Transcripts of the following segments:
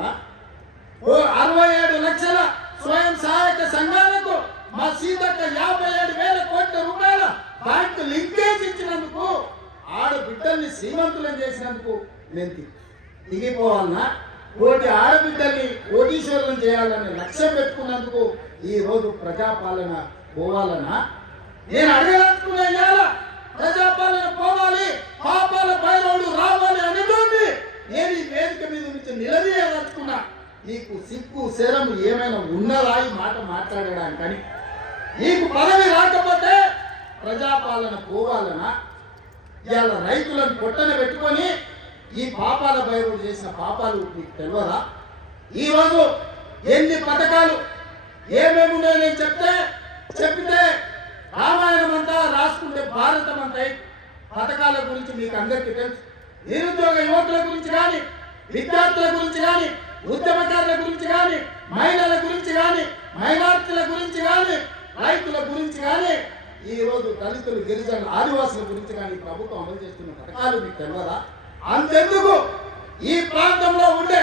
కావాలా? ఓ 67 లక్షల స్వయం సహాయక సంఘాలకు మా సీతక్క 57,000 కోట్ల రూపాయల బ్యాంకు లింకేజ్ ఇచ్చినందుకు, ఆడబిడ్డల్ని శ్రీమంతులను చేసినందుకు నేను దిగిపోవాలన్నా? కోటి ఆడబిడ్డల్ని కోటీశ్వరులను చేయాలని లక్ష్యం పెట్టుకున్నందుకు ఈ రోజు ప్రజాపాలన పోవాలన్నా? నేను అడగదలుచుకున్నా, ఇవాళ ప్రజాపాలన పోవాలి, పాపాల పైరోడు రావాలి అనేది నేను ఈ వేదిక మీద నుంచి నిలదీయదలుచుకున్నా. నీకు సిగ్గు శరం ఏమైనా ఉన్నదా ఈ మాట మాట్లాడడానికని? నీకు పదవి రాకపోతే ప్రజాపాలన పోవాలనా? ఇవాళ రైతులను పొట్టన పెట్టుకొని ఈ పాపాల బయలు చేసిన పాపాలు మీకు తెలియదా? ఈరోజు ఎన్ని పథకాలు ఏమేమి ఉన్నాయో నేను చెప్తే రామాయణం అంతా రాసుకుంటే భారతం అంతా పథకాల గురించి మీకు అందరికీ తెలుసు. నిరుద్యోగ యువకుల గురించి కానీ, విద్యార్థుల గురించి కానీ, ఉద్యమకారుల గురించి కానీ, మహిళల గురించి కానీ, మైనార్టీల గురించి కానీ, రైతుల గురించి కానీ, ఈ రోజు దళితులు, గిరిజనులు, ఆదివాసుల గురించి కానీ ప్రభుత్వం అమలు చేస్తున్న పథకాలు మీకు తెలియదా? అంతెందుకు ఈ ప్రాంతంలో ఉండే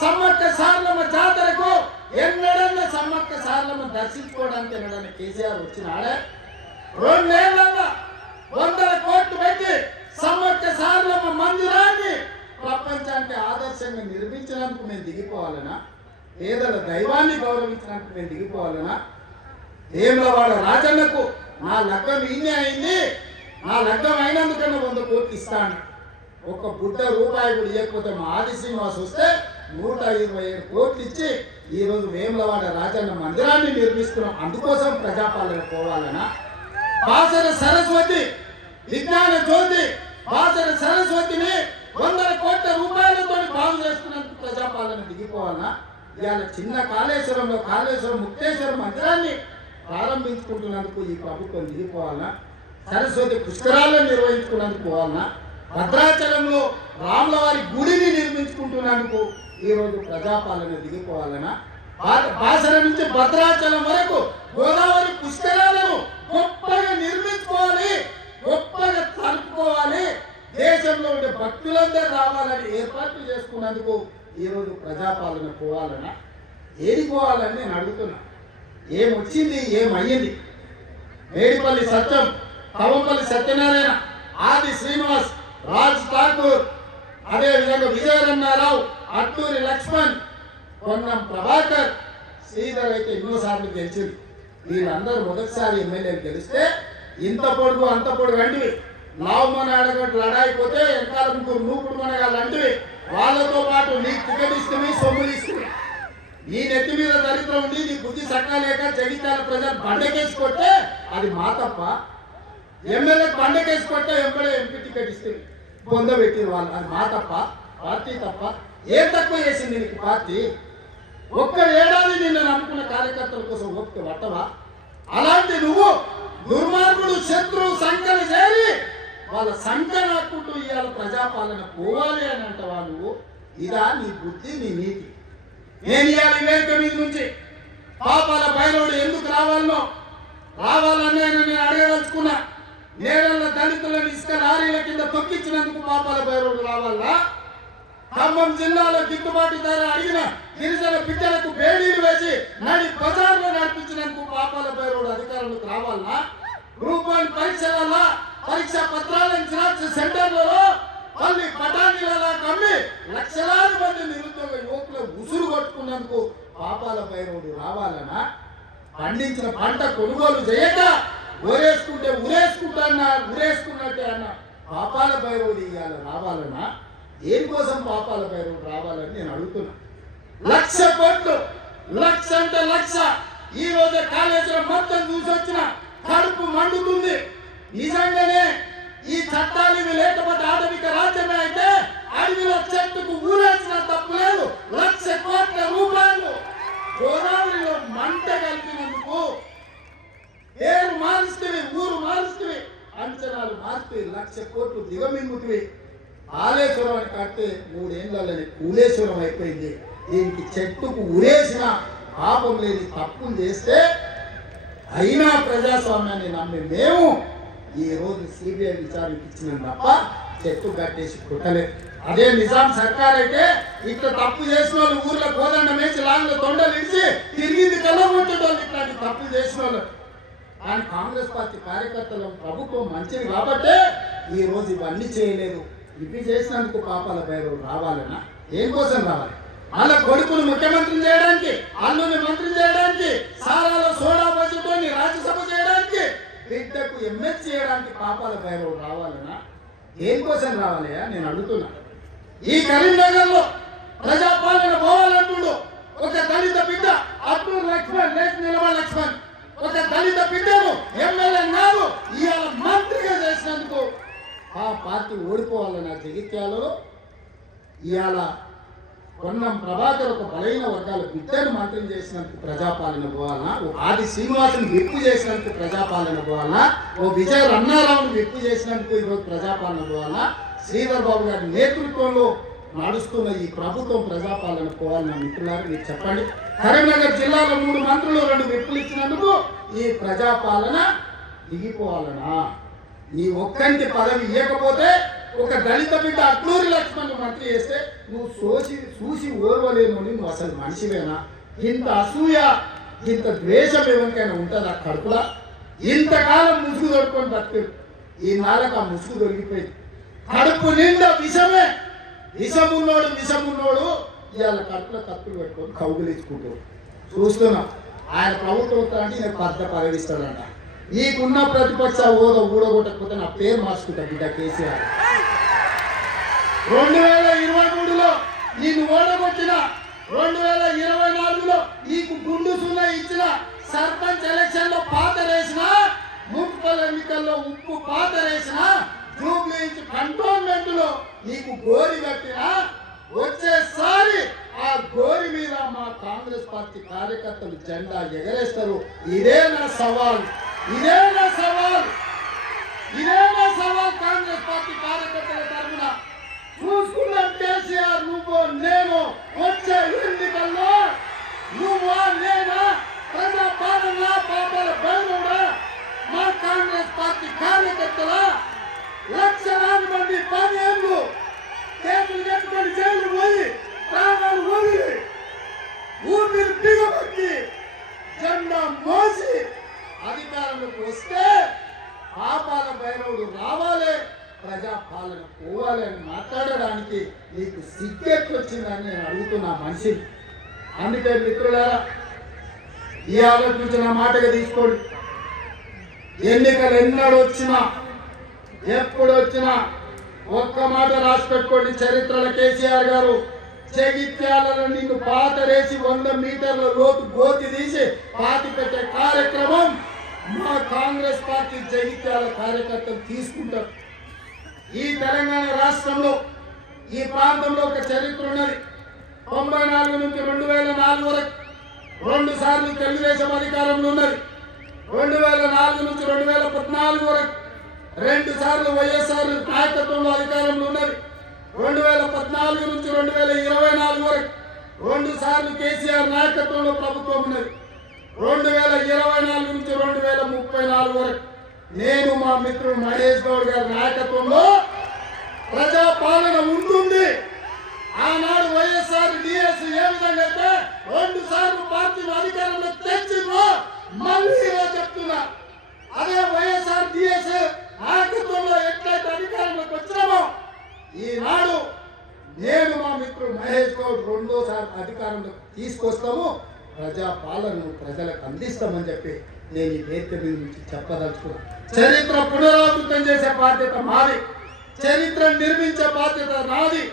సమ్మక్క సారలమ్మ జాతరకు ఎన్నడన్నా సమ్మక్క సారలమ్మ దర్శించుకోవడానికి ఎన్నడన్నా కేసీఆర్ వచ్చినాడే? 2 ఏళ్లలో 100 కోట్లు పెట్టి సమ్మక్క సారలమ్మ మందిరాన్ని ప్రపంచానికి ఆదర్శంగా నిర్మించినందుకు మేము దిగిపోవాలనా? పేదల దైవాన్ని గౌరవించినందుకు మేము దిగిపోవాలనా? వేములవాడ రాజన్నకు నా లగ్గం ఈయనే అయింది, నా లగ్గం అయినందుకన్నా 100 కోట్లు ఇస్తాను. ఒక బుడ్డ రూపాయి కూడా ఇవ్వకపోతే మా ఆది శ్రీనివాస్ వస్తే 127 కోట్లు ఇచ్చి ఈరోజు వేములవాడ రాజన్న మందిరాన్ని నిర్మిస్తున్నాం. అందుకోసం ప్రజాపాలన పోవాలనా? బాసర సరస్వతి విజ్ఞాన జ్యోతి, బాసర సరస్వతిని 100 కోట్ల రూపాయలతో బాగు చేస్తున్నందుకు ప్రజాపాలన దిగిపోవాలనా? ఇవాళ చిన్న కాళేశ్వరం ముక్తేశ్వరం మందిరాన్ని ప్రారంభించుకుంటున్నందుకు ఈ ప్రభుత్వం దిగిపోవాలనా? సరస్వతి పుష్కరాలను నిర్వహించుకున్నందుకు పోవాలనా? భద్రాచలంలో రాములవారి గుడిని నిర్మించుకుంటున్నందుకు ఈరోజు ప్రజాపాలన దిగిపోవాలనా? బాసర నుంచి భద్రాచలం వరకు గోదావరి పుష్కరాలను గొప్పగా నిర్మించుకోవాలి, గొప్పగా తలుపుకోవాలి, దేశంలో ఉండే భక్తులందరూ రావాలని ఏర్పాట్లు చేసుకున్నందుకు ఈరోజు ప్రజాపాలన పోవాలనా? ఏది పోవాలని నేను అడుగుతున్నా. ఏమొచ్చింది, ఏమయ్యింది? మేడిపల్లి సత్యం, కవంపల్లి సత్యనారాయణ, ఆది శ్రీనివాస్, రాజ్ ఠాకూర్, అదేవిధంగా విజయరమణారావు, అట్టూరి లక్ష్మణ్, పొన్నం ప్రభాకర్, శ్రీధర్ అయితే ఎన్నోసార్లు గెలిచింది. వీళ్ళందరూ మొదటిసారి ఎమ్మెల్యేలు గెలిస్తే ఇంత పొడుగు అంత పొడుగు అంటివి, లావుమని అడగట్లు లడాయిపోతే వెనకాల ముగ్గురు నూపుడు మనగాళ్ళు అంటివి, వాళ్ళతో పాటు నీకు టికెట్ ఇస్తుంది, సొమ్ములు ఇస్తుంది. నీ నెత్తి మీద దరిద్రం ఉండి నీ బుద్ధి సక్కలేక జగిత్యాల ప్రజలు బండకేసి కొట్టే అది మా తప్ప. ఎమ్మెల్యేకి బండకేసి కొట్టే ఎంపీ టికెట్ ఇస్తుంది, పొందబెట్టిన వాళ్ళు, అది మా తప్ప, పార్టీ తప్ప. ఏం తక్కువ చేసింది నీకు పార్టీ? ఒక్క ఏడాది నిన్ను నమ్ముకున్న కార్యకర్తల కోసం ఓపిక పట్టవా? అలాంటి నువ్వు దుర్మార్గుడు శత్రువు సంఖ్యలు చేరి వాళ్ళ సంఖ్య నాకుంటూ ఇవాళ ప్రజాపాలన పోవాలి అని అంటవా నువ్వు? ఇదా నీ బుద్ధి, నీ నీతి? నేను ఇవాళ వేదిక మీద నుంచి పాపాల బయలుడు ఎందుకు రావాలన్నా నేను అడగదలుచుకున్నా. నేరళ్ళ దళితులను ఇసుక లారీల కింద తొక్కించినందుకు పాపాల బయలుడు రావాలా? ఖమ్మం జిల్లాలో గిట్టుబాటు ధర అడిగిన గిరిజన బిడ్డలకు బేడీలు వేసి నడి బజార్లో నడిపించినందుకు పాపాల బయలుడు అధికారులకు రావాలా? గ్రూప్ 1 పరీక్షా పత్రాలను జిరాక్స్ సెంటర్లలో మళ్ళీ పటానీలలా కమ్మి లక్షలాది మంది నిరుద్యోగ యువకులు ఉసురు కొట్టుకున్నందుకు పాపాల బయలుడు రావాలనా? పండించిన పంట కొనుగోలు చేయక ఉరేసుకున్నట్టే అన్న పాపాల బయలుడు ఇవాళ రావాలనా? దేనికోసం పాపాల బయలుడు రావాలని నేను అడుగుతున్నా. 1,00,000 కోట్లు, 1,00,000 అంటే 1,00,000. ఈ రోజే కాళేశ్వరం మొత్తం చూసొచ్చిన కడుపు మండుతుంది. నిజంగానే ఈ చట్టాలు ఇవి లేకపోతే ఆటవిక రాజ్యమే అయితే అడవిలో చెట్టుకు ఊరేసిన తప్పు లేదు. 1,00,000 కోట్ల రూపాయలు గోదావరిలో మంట కలిపినందుకు పేరు మారుస్తుంది, ఊరు మారుస్తుంది, అంచనాలు మారుస్తుంది, 1,00,000 కోట్లు దిగమింగుతుంది. కాళేశ్వరం అని కడితే 3 ఏళ్లలోనే కూలేశ్వరం అయిపోయింది. దీనికి చెట్టుకు ఉరేసిన పాపం లేని తప్పులు చేస్తే అయినా ప్రజాస్వామ్యాన్ని నమ్మి మేము ఈ రోజు సిబిఐ విచారణకి ఇచ్చినాం తప్ప చెట్టు కట్టేసి కుట్టలేదు. అదే నిజాం సర్కార్ అయితే ఇట్లా తప్పు చేసిన వాళ్ళు ఊర్లో చేసిన వాళ్ళు. కానీ కాంగ్రెస్ పార్టీ కార్యకర్తలు ప్రభుత్వం మంచిది కాబట్టే ఈ రోజు ఇవన్నీ చేయలేదు. ఇవి చేసినందుకు పాపాల పేరు రావాలన్నా ఏం కోసం రావాలి? వాళ్ళ కొడుకును ముఖ్యమంత్రిని చేయడానికి, అల్లుని మంత్రి చేయడానికి, సారాలో సోడా బస్సుతోని రాజ్యసభ చేయడానికి, బిడ్డకు ఎంఎస్ చేయడానికి పాపాల పేరు రావాలన్నా ఏం కోసం రావాలయా నేను అడుగుతున్నా. ఈ కరీంనగర్ లో ప్రజాపాలన పోవాలంటుడు ఒక దళిత బిడ్డ అబ్దుల్ లక్ష్మణ్ లక్ష్మణ్ ఒక దళిత బిడ్డను ఎమ్మెల్యే నాడు ఇవాళ మంత్రిగా చేసినందుకు ఆ పార్టీ ఓడిపోవాలన్న జగిత్యాలలో ఇవాళ పొన్నం ప్రభాకర్ ఒక బలైన వర్గాల బిడ్డను మంత్రిని చేసినందుకు ప్రజాపాలన పోవాలన్నా, ఓ ఆది శ్రీనివాసుని విప్పు చేసినందుకు ప్రజాపాలన పోవాలన్నా, ఓ విజయ రన్నారావుని విప్పు చేసినందుకు ఈరోజు ప్రజాపాలన పోవాలన్నా, శ్రీధర్ బాబు గారి నేతృత్వంలో నడుస్తున్న ఈ ప్రభుత్వం ప్రజాపాలన పోవాలన్న మిత్రులారు మీరు చెప్పండి. కరీంనగర్ జిల్లాలో 3 మంత్రులు 2 విప్పులు ఇచ్చినందుకు ఈ ప్రజాపాలన దిగిపోవాలనా? నీ ఒక్కంటి పదవి ఇవ్వకపోతే ఒక దళిత బిడ్డ అట్లూరి లక్ష్మణ్ మంత్రి చేస్తే నువ్వు చూసి ఓర్వలేను, నువ్వు అసలు మనిషివేనా? ఇంత అసూయ ఇంత ద్వేషం ఎవరికైనా ఉంటుందా కడుపులా? ఇంతకాలం ముసుగు దొరుకుని బతికారు, ఈ నాలకు ఆ ముసుగు దొరికిపోయింది. కడుపు నిండా విషమే, విషమున్నోడు ఇవాళ కడుపులో తప్పులు పెట్టుకొని కౌగులించుకుంటారు. చూస్తున్నాం ఆయన ప్రభుత్వం అంటే ఈయన పెద్ద పదవిస్తాడంట. నీకున్న ప్రతిపక్ష హోదా ఊడగొట్టకపోతే నా పేరు మార్చుకుంటా బిడ్డ కేసీఆర్. 2023లో నీకు ఓడగొట్టిన, 2024లో నీకు గుండు సున్నా ఇచ్చిన, సర్పంచ్ ఎలక్షన్ లో పాతరేసిన, మున్సిపల్ ఎన్నికల్లో ఉప్పు పాతరేసిన, జూబ్లీహిల్స్ కంటోన్మెంట్ లో నీకు గోరి కట్టిన, వచ్చేసారి ఆ గోరి మీద మా కాంగ్రెస్ పార్టీ కార్యకర్తలు జెండా ఎగరేస్తారు. ఇదే నా సవాల్ కాంగ్రెస్ పార్టీ కార్యకర్తల తరఫున. చూసుకున్నాం కేసీఆర్, నువ్వు నేను వచ్చే ఎన్నికల్లో నువ్వా నేనా ప్రజాపాలన పాపాల బయలుడా మా కాంగ్రెస్ పార్టీ కార్యకర్తల లక్షలాది మంది 10 ఏళ్ళు కేసులు కట్టుకొని జైలు పోయి ప్రాణాలు వదిలి ఊపిరి బిగబట్టి జెండా మోసి అధికారంలోకి వస్తే పాపాల భైరవుడు రావాలి, ప్రజాపాలన పోవాలి అని మాట్లాడడానికి నీకు సిగ్గెట్లొచ్చిందని నేను అడుగుతున్నా మనిషిని. అందుకే మిత్రులారా ఈ ఆలోచించిన మాటగా తీసుకోండి. ఎన్నికలు ఎన్నడొచ్చినా ఎప్పుడొచ్చినా ఒక్క మాట రాసి పెట్టుకోండి. చరిత్రలో కేసీఆర్ గారు జగిత్యాలలో నిన్ను పాతరేసి 100 మీటర్ల లోతు గోతి తీసి పాతి పెట్టే కార్యక్రమం మా కాంగ్రెస్ పార్టీ జగిత్యాల కార్యకర్తలు తీసుకుంటారు. ఈ తెలంగాణ రాష్ట్రంలో ఈ ప్రాంతంలో ఒక చరిత్ర ఉన్నది. 94 నుంచి 2004 వరకు 2 సార్లు తెలుగుదేశం అధికారంలో ఉన్నది. 2004 నుంచి 2014 వరకు 2 సార్లు వైఎస్ఆర్ నాయకత్వంలో అధికారంలో ఉన్నది. 2014 నుంచి 2024 వరకు 2 సార్లు కేసీఆర్ నాయకత్వంలో ప్రభుత్వం ఉన్నది. 2024 నుంచి 2034 వరకు నేను మా మిత్రుడు మహేష్ గౌడ్ గారి నాయకత్వంలో ప్రజాపాలన ఉంటుంది. ఆనాడు వైఎస్ఆర్ డిఎస్ ఏ విధంగా అయితే 2 సార్లు పార్టీని అధికారంలో తెచ్చిందో మళ్ళీ చెప్తున్నా, అదే వైఎస్ఆర్ డిఎస్ నాయకత్వంలో ఎట్లయితే అధికారంలోకి వచ్చినామో ఈనాడు నేను మా మిత్రుడు మహేష్ గౌడ్ 2వ సారి అధికారంలో తీసుకొస్తాము, ప్రజాపాలనను ప్రజలకు అందిస్తామని చెప్పి నేను ఈ వేదిక మీద నుంచి చెప్పదలుచుకున్నాను. చరిత్ర పునరావృతం చేసే బాధ్యత మాది, చరిత్ర నిర్మించే బాధ్యత నాది,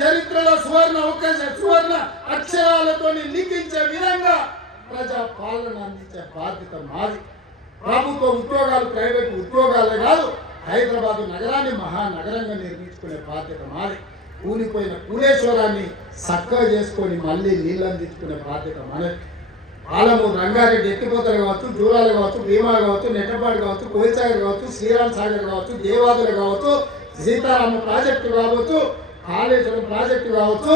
చరిత్రలో సువర్ణ అక్షరాలతో లిఖించే విధంగా ప్రజాపాలన అందించే బాధ్యత మాది. ప్రభుత్వ ఉద్యోగాలు ప్రైవేట్ ఉద్యోగాలే కాదు, హైదరాబాద్ నగరాన్ని మహానగరంగా నిర్మించుకునే బాధ్యత మాది. కూలిపోయిన కూలేశ్వరాన్ని చక్కగా చేసుకొని మళ్ళీ నీళ్ళు అందించుకునే బాధ్యత మనది. పాలమూరు రంగారెడ్డి ఎత్తిపోతలు కావచ్చు, దూరాలు కావచ్చు, భీమా కావచ్చు, నెట్టపాడు కావచ్చు, కోయిసాగర్ కావచ్చు, శ్రీరామ్ సాగర్ కావచ్చు, దేవాదులు కావచ్చు, సీతారామ ప్రాజెక్టు కావచ్చు, కాళేశ్వరం ప్రాజెక్టు కావచ్చు,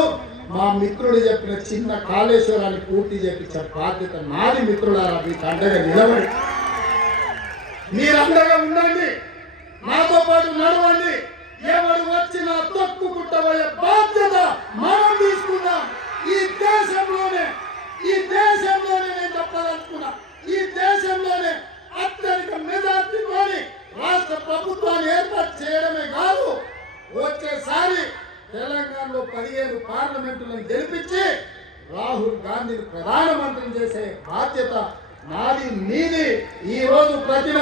మా మిత్రుడు చెప్పిన చిన్న కాళేశ్వరాన్ని పూర్తి చేపించే బాధ్యత నాది. మిత్రులారా మీకు అండగా నిలబడి మీరందగా ఉండండి, నాతో పాటు నడవండి. ఎవరు వచ్చినా తొక్కుకుంటబోయే బాధ్యత మనం తీసుకుందాం. ఈ దేశంలోనే నేను చెప్పదలుచుకున్నా, ఈ దేశం ప్రభుత్వాన్ని ఏర్పాటు చేయడమే కాదు, వచ్చేసారి తెలంగాణలో 15 పార్లమెంటులను గెలిపించి రాహుల్ గాంధీని ప్రధానమంత్రిని చేసే బాధ్యత నాది, నీది. ఈ రోజు ప్రతిన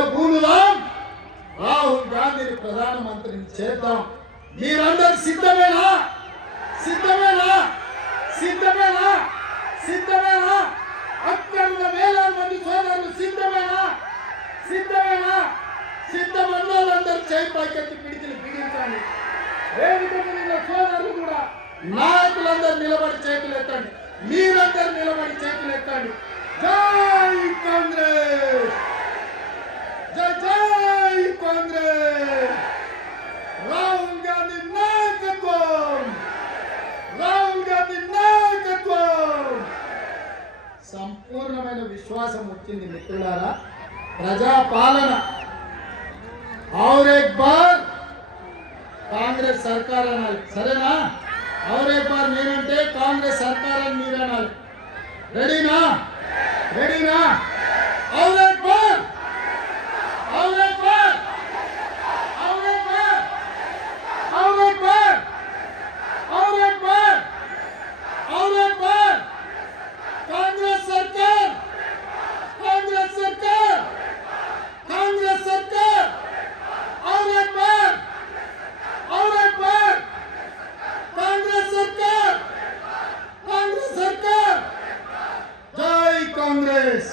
రాహుల్ గాంధీని ప్రధానమంత్రిని చేద్దాం. మీరందరూ సిద్ధమేనా? సిద్ధమేనా? సిద్ధమేనా? సిద్ధమేనా? అక్కడ వేలాది మంది సోదరులు సిద్ధమేనా? సిద్ధమేనా? సిద్ధమన్న వాళ్ళందరూ చేయి పైకెత్తి పిడికిలు బిగించండి. వేదిక మీద సోదరులు కూడా, నాయకులందరూ నిలబడి చేతులు ఎత్తండి. మీరందరూ నిలబడి చేతులు ఎత్తండి. జై కాంగ్రెస్, జై జై కాంగ్రెస్. రాహుల్ గాంధీ నాయకత్వం, రాహుల్ గాంధీ నాయకత్వం. సంపూర్ణమైన విశ్వాసం వచ్చింది మిత్రులారా. ప్రజాపాలన और एक बार కాంగ్రెస్ సర్కార్ అనాలి, సరేనా? और एक बार నేనంటే కాంగ్రెస్ సర్కార్ అని మీరు అనాలి. రెడీనా? రెడీనా? और एक बार, और एक बार, और एक बार, और एक बार, और एक बार, और एक बार. कांग्रेस सरकार, कांग्रेस सरकार, कांग्रेस सरकार. और एक बार, और एक बार. कांग्रेस सरकार, कांग्रेस सरकार. जय कांग्रेस.